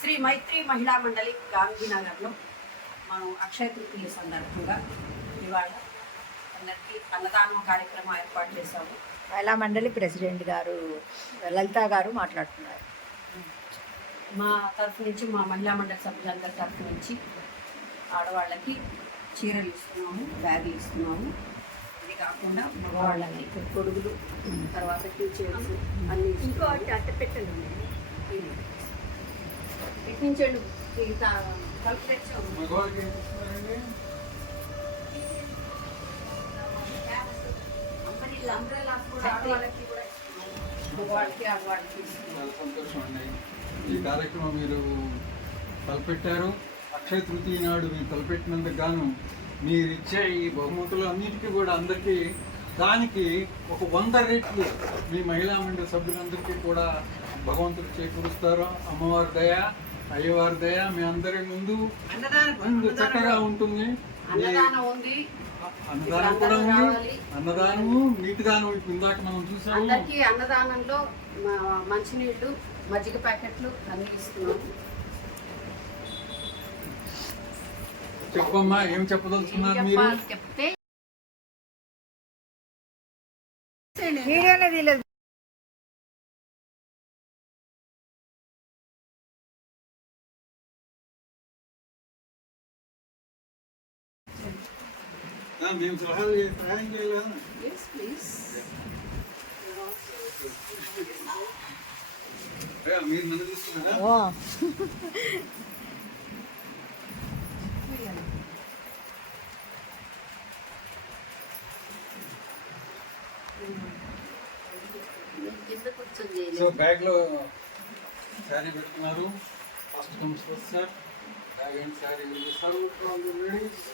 శ్రీ మైత్రి మహిళా మండలి గాంధీనగర్లో మనం అక్షయ తృతీయ సందర్భంగా ఇవాళ అందరికీ అన్నదానం కార్యక్రమం ఏర్పాటు చేశాము. మహిళా మండలి ప్రెసిడెంట్ గారు లలిత గారు మాట్లాడుతున్నారు. మా తరఫు నుంచి, మా మహిళా మండలి సభ్యులందరి తరఫు నుంచి ఆడవాళ్ళకి చీరలు ఇస్తున్నాము, బ్యాగులు ఇస్తున్నాము. ఇది కాకుండా మగవాళ్ళకి గొడుగులు, తర్వాత టీచర్స్ అన్ని. ఇంకో అట్ట పెట్టండి, పెట్టించండి. తలుపు తెచ్చాము. సంతోషం అండి. ఈ కార్యక్రమం మీరు తలపెట్టారు. అక్షయ తృతీయ నాడు మీరు తలపెట్టినందుకు గాను మీరు ఇచ్చే ఈ బహుమతులు అన్నిటికీ కూడా అందరికీ దానికి ఒక 100 రెట్లు మీ మహిళా మండలి సభ్యులందరికీ కూడా భగవంతుడు చేకూరుస్తారు. అమ్మవారి దయ, అయ్యవారి దయ మీ అందరి ముందు చక్కగా ఉంటుంది. అన్నదానం ఉంది, అన్నదానం కూడా ఉంది. అన్నదానము, నీటి దానం ఇందాక మనం చూసాము. అందరికీ అన్నదానంలో మంచినీళ్ళు, మజ్జిగ ప్యాకెట్లు అన్ని ఇస్తున్నాము. చెప్పమ్మా, ఏం చెప్పదలుచుకున్నారు మీరు? చెప్తే వీడియోనే తీయలేదు. మేము సలహాలు సహాయం చేయలేదా? మీరు నన్ను తీసుకున్నారా? సో బ్యాగ్ లో శారీ పెట్టుకున్నారు. First comes first sir. Bag and sari serve from the ladies.